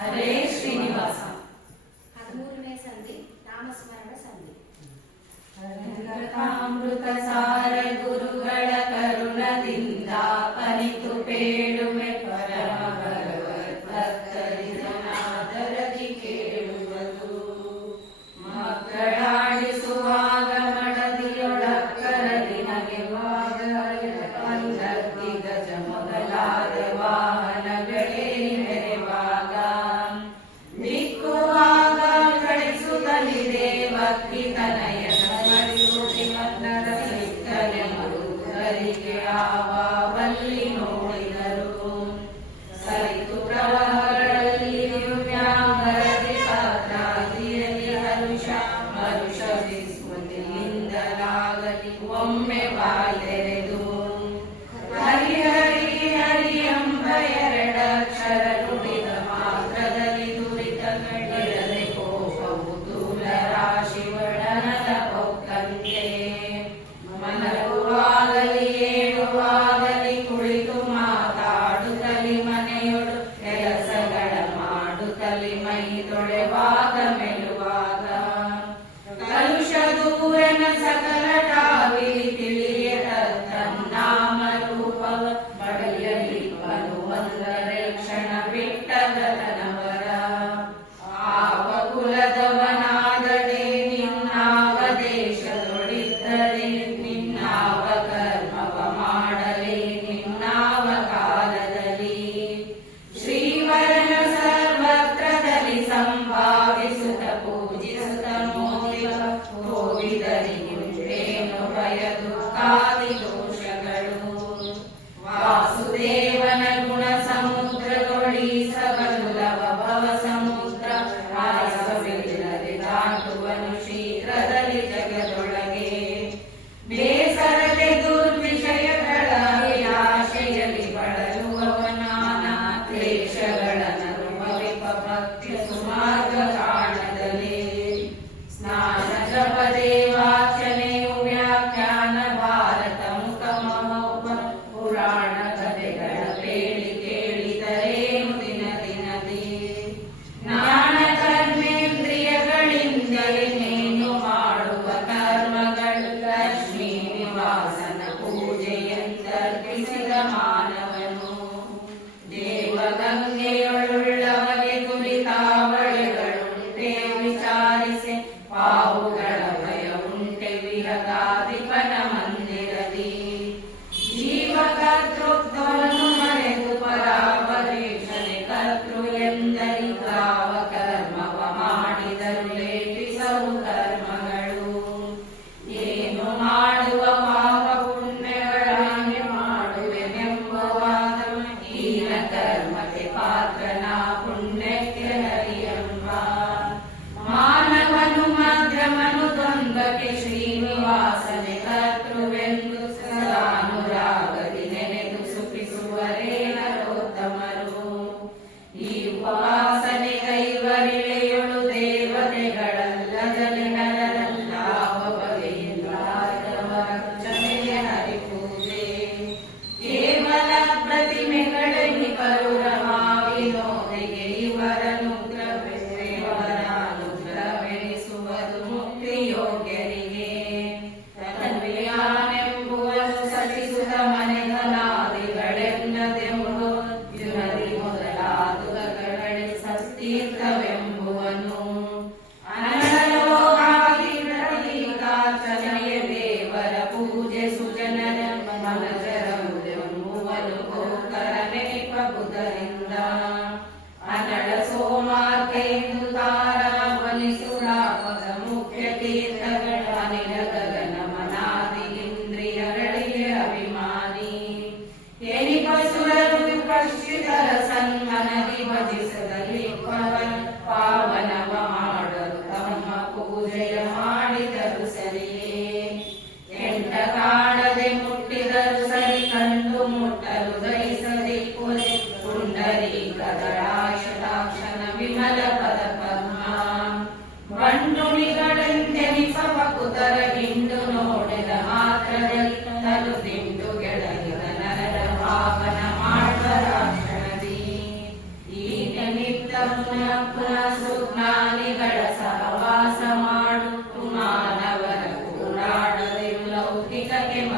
ಹರೇ ಶ್ರೀನಿವಾಸ. 13ನೇ ಸಂಧಿ ನಾಮಸ್ಮರಣ ಸಂಧಿ. ಅಮೃತ ಸಾರ ಗುರುಗಳ ಕರುಣದಿಂದ ಪನಿತು ಪೇಳುವೆ ಪರಮ ಭಗವದ್ಭಕ್ತರಿದನಾದರದಿ ಕೇಳುವುದು. ಮಕ್ಕಳಾಡಿಸುವಾಗ ಮಡದಿಯೊಳಕ್ಕರದಿ ನಗೆವಾಗ ಅಂದರ್ತಿ ಗಜ ಮೊದಲಾದ ವಾಹನಗಳೇರಿ ಮೆರೆವಾಗ ದಿಕ್ಕುವಾಗ ಕಳಿಸುತ್ತಲಿದೆ ಭಕ್ತಿ ತನಯನ ಮರುಕರಿಗೆ ಆವಾವಲ್ಲಿ ನೋಡಿದರು. ಸರಿತು ಪ್ರವಾಹಗಳಲ್ಲಿ ದಿವ್ಯಾಂಬರದಿ ಪಾತ್ರಾದಿಯಲ್ಲಿ ಹರುಷ ಮರುಷ ವಿಸ್ಮೃತಿಯಿಂದಲಾಗಲಿ ಒಮ್ಮೆ ಬಾಯೆರೆದು ಹರಿ ಹರಿ ಹರಿ ಎಂಬ ಎರಡಕ್ಷರ ನುಡಿದ ಮಾತ್ರದಲ್ಲಿ ದುರಿತಗಳಿರದೆ ಕೋಪವು ದೂರ ರಾಶಿ ವರ್ಣನದ ಪೊಕ್ಕಂತೆ ಮಲಗುವಾಗಲಿ ಏಳುವಾಗಲಿ ಕುಳಿತು ಮಾತಾಡುತ್ತಲಿ ಮನೆಯೊಳು ಕೆಲಸಗಳ ಮಾಡುತ್ತಲಿ ಮೈ ತೊಳೆವಾಗ ಮೆಲುವಾಗ ಕಲುಷ ದೂರನ ಸಕಲ ಟಾವಿಲಿ ತಿಳಿಯದ ತನ್ನಾಮ ರೂಪವ ಬಳಿಯಲಿಪ್ಪನು ಒಂದರೆ ಕ್ಷಣ ಬಿಟ್ಟಗಲನವರ ಆವ ಕುಲದವನಾದಡೆ ನಿನ್ನಾವ ದೇಶದೊಳಿದ್ದರೆ ನಿನ್ನಾವ ಕರ್ಮವ ಮಾಡಲಿ ನಿನ್ನಾವ ಕಾಲದಲ್ಲಿ ಶ್ರೀವರನ ಸರ್ವತ್ರದಲ್ಲಿ ಸಂಭಾವಿಸುತ್ತ ಪೂಜಿಸುತ್ತ ಮೋದಿವ ಕೋವಿದರಿಗುಂಟೇನು ಭಯ ದುಃಖಾದಿ ದೋಷಗಳು. ವಾಸುದೇವನ ಗುಣ ಸಮುದ್ರಗೊಳಿಸಬಲ್ಲವ ಭವ ಸಮುದ್ರ ಆಸವಿಲ್ಲದೆ ದಾಟುವನು ಶೀಘ್ರದಲ್ಲಿ ಜಗದೊಳಗೆ. ಬೇಸರದೆ ದುರ್ವಿಷಯಗಳ ಆಶೆಯಲ್ಲಿ ಬಳಲುವವ ನಾನಾ ಕ್ಲೇಶಗಳನ್ನು ಅನುಭವಿಪ ಭಕ್ತಿ ಸುಮಾರ್ಗ ಕಾಣದಲ್ಲಿ ಸ್ನಾನ ಜಪ ದೇವಾರ್ಚನೆಯು ವ್ಯಾಖ್ಯಾನ ಭಾರತ ಮುಖ ಮಹೋಪ ಪುರಾಣ ಕಥೆಗಳ ಕೇಳಿ ಕೇಳಿದರೇನು ದಿನ ದಿನದಿ ಜ್ಞಾನ ಕರ್ಮೇಂದ್ರಿಯಗಳಿಂದಲೇನೇನು ಮಾಡುವ ಕರ್ಮಗಳು ಲಕ್ಷ್ಮೀ ನಿವಾಸನ ಪೂಜೆಯಂತರ್ಪಿಸಿದ ಮಾನವನು ದೇವಗಂಗೆಯೊಳುಳ್ಳವಗೆ ಕುರಿತಾವಳೆಗಳುಂಟೆ ವಿಚಾರಿಸೆ ಪಾವುಗಳ ಭಯ ಉಂಟೆ ವಿಹಗಾಧಿಪನ ಮಂದಿರದಿ ಜೀವಕರ್ತೃತ್ವವನ್ನು ಮರೆತು ಪರಾಪರೇಕ್ಷಣೆ ಕರ್ತೃ ಎಂದರಿ ತಾವ ಕರ್ಮವ ಮಾಡಿದರು ಲೇಪಿಸವು ಕರ್ಮಗಳು. ಏನು ಮಾಡುವ ಪಾಪ ಪುಣ್ಯಗಳಾಗಿ ಮಾಡುವೆನೆಂಬುವಾದ ಹೀನ ಕರ್ಮಕ್ಕೆ ಪಾತ್ರನ ಪುಣ್ಯಕ್ಕೆ ಹರಿಯಂಬ ಮಾನವನು ಮಧ್ಯಮನು ದ್ವಂದ್ವಕ್ಕೆ ಶ್ರೀನಿವಾಸನೆ ಕರ್ತೃವೆಂದು ಸದಾನುರಾಗದಿ ನೆನೆದು ಸುಖಿಸುವರೇ ನರೋತ್ತಮರು. ಈ ಉಪಾಸನೆ ಕೈವರಿಳೆಯೊಳು ದೇವತೆಗಳಲ್ಲದಲೆ ನರರಲ್ಲಾವ ಬಗೆಯಿಲ್ಲಾದವ ಅರ್ಚನೆಯ ಹರಿಪೂಜೆ. ಕೇವಲ ಪ್ರತಿಮೆಗಳಲ್ಲಿ ಕರುರಮಾವಿನೋರಿಗೆ ಇವರನುಗ್ರಹವೆನಿಸುವುದು ಮುಕ್ತಿ ಯೋಗ್ಯರಿಗೆ. ತನ್ವಿಯಾನೆಂಬುವರು ಸತಿಸುತ ಮನೆಗಲಾದಿಗಳೆನ್ನದೆಂಬು ಯುನದಿ ಮೊದಲಾದುಗಗಳೇ ಸತ್ತೀರ್ಥವೆಂಬುವನು. ಅನಲೋಕಾರ್ಚನೆಯ ದೇವರ ಪೂಜೆ ಸುಜನರ ಮನಜರವುದೆಂಬುವನು ಗೋಕರ ನೆನಪ ಬುಧರಿಂದ ಅನಳ ಸೋಮಾರ್ಕೆಂದು ತಾರಾವಲಿಸುರಾಪದ ಮುಖ್ಯ ತೀರ್ಥಗಳ ಅನಿಲ ಗಗನ ಮನಾದಿ ಇಂದ್ರಿಯಗಳಿಗೆ ಅಭಿಮಾನಿ.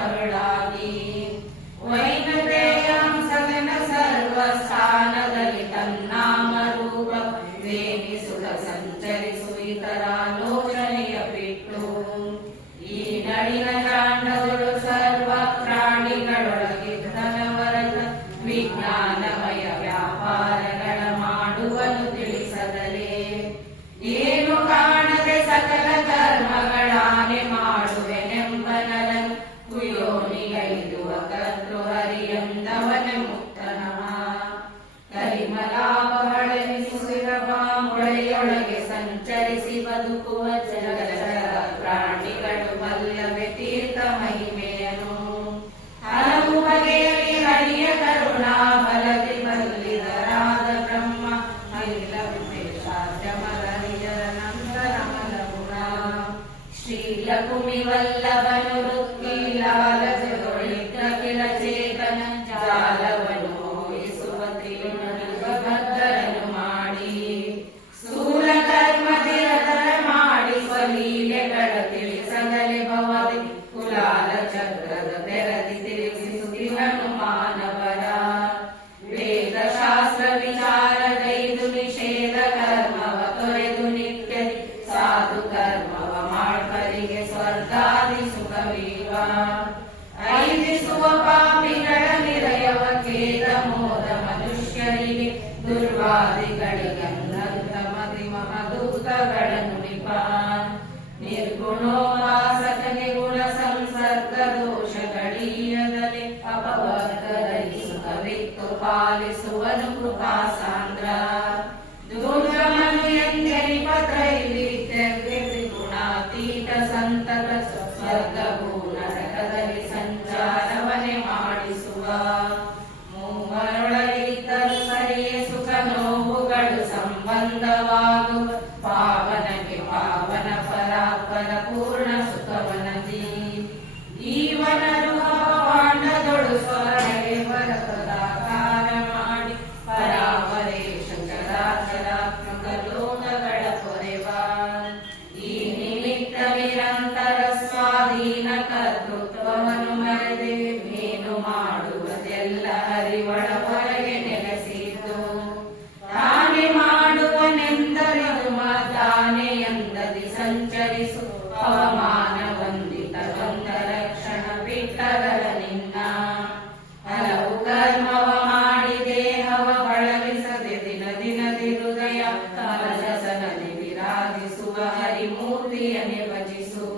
ಮರುಳಾಗಿ ವೈನತೆಯಂ ಸಗನ ಸರ್ವಸ್ಥಾನದಲ್ಲಿ ತನ್ನಾಮ ರೂಪ ವೇಣಿಸುತ್ತ ಸಂಚರಿಸು ಇತರಾಲೋಚನೆಯ ಬಿಟ್ಟು ಈ ನಳಿನ ಜಾಂಡಗಳು ಸರ್ವ ಪ್ರಾಣಿಗಳೊಳಗಿದ್ದನವರನ್ನ ವಿಜ್ಞಾನಮಯ ವ್ಯಾಪಾರಗಳ ಮಾಡುವನು ತಿಳಿಸದಲೇ ಏನು ಕಾಣದೆ ಸಕಲ ಕರ್ಮಗಳಾನೆ ಮಾಡುವೆನೆಂಬನರನ್ನು ಕುಯೋನಿಗೈದುವ ಕರ್ತೃ ಹರಿಯಂದವನ ಮುಕ್ತನಃ ಕರಿಮಲಾಪ ಹೊಳೆಸುವಿರವ ಮೊಳೆಯೊಳಗೆ ಸಂಚರಿಸಿ ಬದುಕುವ ಜಲಚರ ಪ್ರಾಣಿಗಳು ಬಲ್ಲವೆ ತೀರ್ಥ ಮಹಿಮೆಯನು ಹಲವು ಬಗೆಯಲ್ಲಿ ಹರಿಯ ಕರುಣಾ ಬಲದಿ ಬಲ್ಲಿದರಾದ ಬ್ರಹ್ಮ ಅನಿಲ ವಿಶೇಷಾದ್ಯಮಲ ನಿಜರ ನಂತರ ಮಲಗುಣ ಶ್ರೀಲಕುಮಿ ವಲ್ಲಭನು ವೃತ್ತಿಲಾಲಜೊಳಿದ್ದ ಕಿಲ ಚೇತನ ಜಾಲವನ್ನು ಮೋಹಿಸುವ ತ್ರಿಭದ್ರನು ಮಾಡಿ ಸ್ಥೂಲ ಕರ್ಮ ತಿರತರ ಮಾಡಿ ಸ್ವಲೀಲೆಗಳ ತಿಳಿಸದಲೆ ಭವದಿ ಕುಲಾಲ ಚಕ್ರದ ತೆರದಿ ತಿರುಗಿಸುತ್ತಿಹನು ಮಾನವರ ವೇದ ಶಾಸ್ತ್ರ ವಿಚಾರಗೈದು ನಿಷೇಧ ಕರ್ಮವ ತೊರೆದು ನಿತ್ಯ ಸಾಧು ಕರ್ಮವ ಮಾಡ್ಪರಿಗೆ ಸ್ವರ್ಗಾದಿ ಸುಖವೀವ ಐದಿಸುವ ಪಾಪಿಗಳ ನಿರಯವ ಖೇದ ಮೋದ ಮನುಷ್ಯರಿಗೆ ದುರ್ವಾದಿಗಳಿಗನ್ನಂತ ಮತಿ ಮಹದೂತಗಳ ನುಡಿಪ ನಿರ್ಗುಣೋಪಾಸಕಗೆ ಗುಣ ಸಂಸರ್ಗ ದೋಷಗಳೀಯದಲ್ಲಿ ಅಪವರ್ಗರಹಿಸುತ್ತ ವಿತ್ತು ಪಾಲಿಸುವನು ಕೃಪಾ ಸಾಂದ್ರ ದುರ್ಗಮನು ಎಂದೆನಿಪ ತ್ರೈವಿಧ್ಯ ತ್ರಿಗುಣಾತೀತ ಸಂತತ ಸ್ವರ್ಗಭೂ ನರಕದಲ್ಲಿ ಸಂಚಾರವನೆ ಮಾಡಿಸುವ ಮೂವರೊಳಗಿದ್ದರೂ ಸರಿಯೇ ಸುಖ ನೋವುಗಳು ಸಂಬಂಧವಾಗುವ ಪಾವನಕ್ಕೆ ಪಾವನ ಪರಾಪರ ಪೂರ್ಣ ಸುಖವನದಿ ಈವನರು ಪಾಂಡದೊಳು ಸ್ವರಗೆ ವರಪದಾಕಾರ ಮಾಡಿ ಪರಾವರೇಶ ಚರಾಚರಾತ್ಮಕ ಲೋಕಗಳ ಪೊರೆವ ಈ ನಿಮಿತ್ತ ನಿರಂತರ ಸ್ವಾಧೀನ ಕರ್ತೃತ್ವವನ್ನು ಮರೆದೆ ಮೇನು ಮಾಡುವುದೆಲ್ಲ ಹರಿವಳ ಹೊರಗೆ ನೆಲೆಸಿತು ತಾನೇ ಮಾಡುವನೆಂದರಿದು ತಾನೇ ಎಂದದಿ ಸಂಚರಿಸು ಅವಮಾನ ವಂದಿತ ಗೊಂದಲ ಕ್ಷಣ ಬಿಟ್ಟಗಲ ನಿನ್ನ ಹಲವು ಕರ್ಮವ ಮಾಡಿ ದೇಹವ ಬಳಲಿಸದೆ ದಿನ ದಿನದಿ ಹೃದಯ ತಾರಸನದಿ ವಿರಾಜಿಸುವ ಹರಿಮೂರ್ತಿಯನ್ನೇ ಭಜಿಸು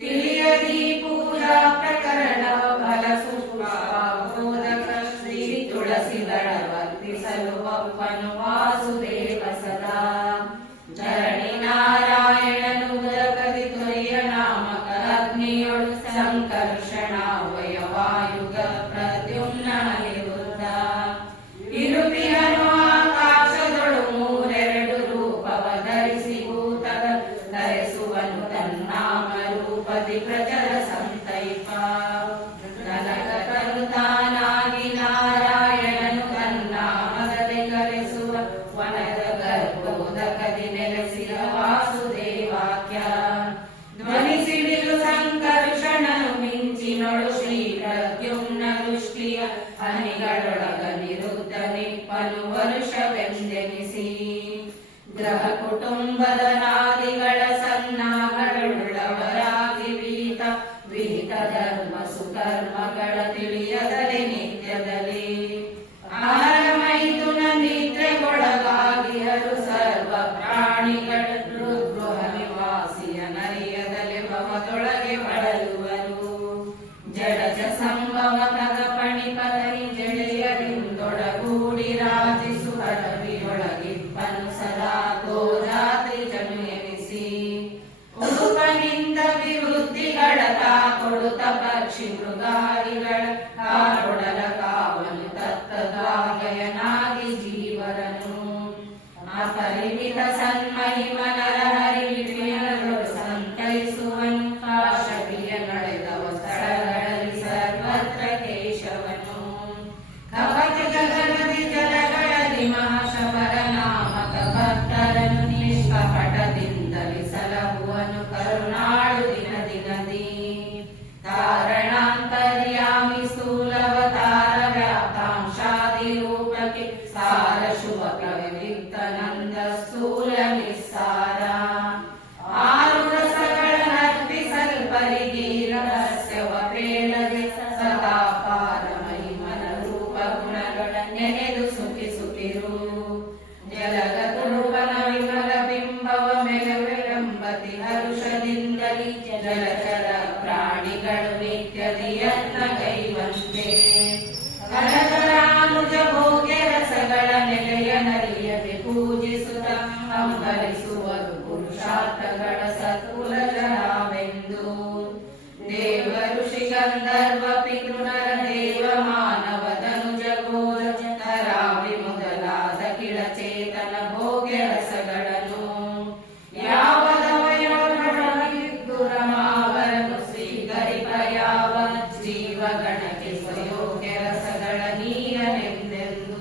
ತಿಳಿಯದಿ ಪೂಜಾ ಪ್ರಕರಣ ಫಲ ಸುಬೋಧಕ ಶ್ರೀ ತುಳಸಿದಳ ವರ್ತಿಸಲು ಒಪ್ಪನು ವಾಸುದೇವ ಸದಾ ಧರಣಿ ನಾರಾಯಣನು ಉದಕದಿ ತೊರೆಯ ನಾಮಕ ಅಗ್ನಿಯೊಳು ಸಂಕರ್ಷಣ ವಯವಾಯುಗ ಪ್ರದ್ಯುಮ್ನ ನಿರುದ್ಧ ಇರುವಿಹನು ಆಕಾಶದೊಳು ಮೂರೆರಡು ರೂಪವ ಧರಿಸಿ ಭೂತದ ಧರಿಸುವನು ತನ್ನಾಮ ರೂಪದಿ ಪ್ರಜರ ಸಂತೈಪ ನನಗತನು ತಾನಾಗಿ ನಾರಾಯಣನು ತನ್ನಾಮದಲ್ಲಿ ಕರೆಸುವ ವನದ ಗರ್ಭೋದಕದಿ ನೆಲೆಸಿದ ವಾಸುದೇವಾಖ್ಯ ಧ್ವನಿಸಿಡಿಲು ಸಂಕರ್ಷಣನು ಮಿಂಚಿನೊಳು ಶ್ರೀ ಪ್ರದ್ಯುಮ್ನ ದೃಷ್ಟಿಯ ಹನಿಗಳೊಳಗ ನಿರುದ್ಧ ನಿಪ್ಪನು ವರುಷವೆಂದೆನಿಸಿ ಗ್ರಹ ಕುಟುಂಬದ ನಾದಿಗಳ ಸನ್ನಾಗಳುಳ್ಳವರಾಗಿ ವಿಹಿತ ಧರ್ಮ ಸುಕರ್ಮಗಳ ತಿಳಿಯದಲೆ ನಿತ್ಯದಲ್ಲಿ ಆರಮೈದುನ ನಿದ್ರೆಗೊಳಗಾಗಿಯರು ಸರ್ವ ಪ್ರಾಣಿಗಳು ಗೃಹ ನಿವಾಸಿಯ ನರಿಯದಲೆ ಭವದೊಳಗೆ ಬಳಲುವರು ಜಡಜ ಸಂಭವ ತಗ ಪಣಿಪದರಿ ಜಳೆಯರಿಂದೊಳಗೂಡಿ ರಾಜಿಸುವ ರವಿಯೊಳಗಿಪ್ಪನು ಸದಾ ಗೋಜಾತಿ ಜನು ಎನಿಸಿ ಉಡುಪನಿಂದ ವಿವೃದ್ಧಿಗಳ ಕೊಡುತ್ತ ಪಕ್ಷಿ ಮೃಗಾದಿಗಳ ಕಾರೊಡಲ ಕಾವಲು ತತ್ತದಾಗಯನಾಗಿ ಜೀವರನು ಅಪರಿಮಿತ ಸನ್ಮಹಿಮನರ ಹರಿವಿನರು ಸಂತೈಸುವನು ಕಾಶವಿಯ ನಡೆದವ ಸ್ಥಳಗಳಲ್ಲಿ ಸರ್ವತ್ರ ಕೇಶವನು ಕವಚ ಗಗನದಿ ಜಲಗಳಲ್ಲಿ ಮಹಾಶವರ ನಾಮಕ ಭಕ್ತರನು ನಿಷ್ಕಪಟದಿಂದಲೇ ಸಲಹುವನು ಕರುಣಾಳು ದಿನ ದಿನದಿ ಕಾರಣಾಂತರ ಜೀವಗಣಕ್ಕೆ ಸ್ವಯೋಗ್ಯ ರಸಗಳ ನೀರನೆಂದೆಂದು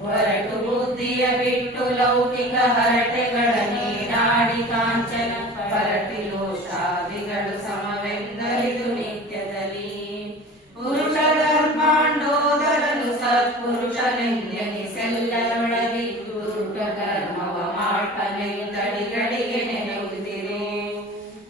ಹೊರಟು ಬುದ್ಧಿಯ ಬಿಟ್ಟು ಲೌಕಿಕ ಹರಟೆಗಳ ನೀನಾಡಿ ಕಾಂಚನ ಪರಟಿಲೋಷಾದಿಗಳು ಸಮವೆಂದರಿದು ನಿತ್ಯದಲ್ಲಿ ಪುರುಷ ಧರ್ಮಾಂಡೋದರನು ಸತ್ಪುರುಷನೆಂದೆನಿಸೆಲ್ಲರೊಳಗಿ ದುರ್ಗ ಕರ್ಮವ ಮಾಡ್ಪನೆಂದಡಿಗಡಿಗೆ ನೆನೆಯುತ್ತಿರೆ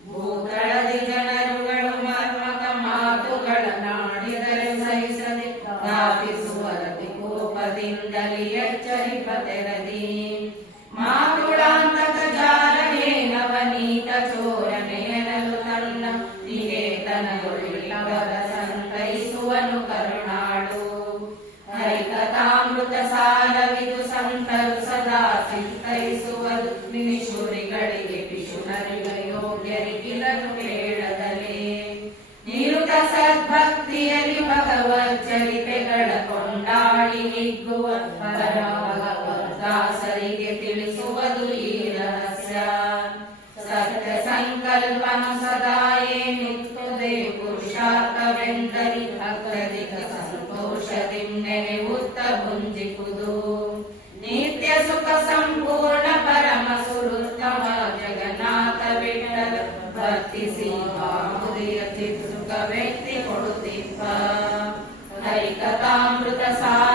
ಭೂತಳದಿ ಜನರುಗಳು ಮರ್ಮಕ ಮಾತುಗಳ ನಾಡಿದರೆ ಸಹಿಸದೆ ಗಾಪಿಸುವರತಿ ಕೋಪದಿಂದಲೇ ಎಚ್ಚರಿಪ ತೆರದಿ ಮಾತುಳಾಂತಕ ಜಾರನೇ ನವನೀತ ಚೋರನೆಯನಲು ತನ್ನ ನಿಕೇತನಗೊಳ್ಳಿಲ್ಲವರ ಸಂತೈಸುವನು ಕರುಣಾಳು ಹರಿಕಥಾಮೃತ ಸಾರವಿದು ಸಂತರು ಸದಾ ಚಿಂತೈಸುವುದು ನಿನಿಶುರಿಗಳಿಗೆ ಪಿಶುನರಿಗೆ ಯೋಗ್ಯರಿಗಿರನು ಕೇಳದಲೇ ನಿರುತ ಸದ್ಭಕ್ತಿಯಲ್ಲಿ ಭಗವಚ್ಚರಿತೆಗಳ ಕೊಂಡಾಡಿ ಹಿಗ್ಗುವ ಭಗವದ್ದಾಸರಿಗೆ ತಿಳಿಸುವುದು ಈ ರಹಸ್ಯ ಸತ್ಯ ಸಂಕಲ್ಪನ ಸದಾ ಏನಿತ್ತದೆ ಪುರುಷಾರ್ಥವೆಂದರಿ ಅತ್ಯಧಿಕ ಸಂತೋಷದಿಂದೆನೆಯುತ್ತ ಭುಂಜಿಪುದು ನಿತ್ಯ ಸುಖ ಸಂಪೂರ್ಣ ಪರಮ ಸುರುತ್ತಮ ಜಗನ್ನಾಥ ಬಿಟ್ಟಲ ಭಕ್ತಿಸಿ ಬಾಹುದಿಯ ಚಿತ್ಸುಖ ವ್ಯಕ್ತಿ ಕೊಡುತ್ತಿಪ್ಪ ಹರಿಕಥಾಮೃತ ಸಾರ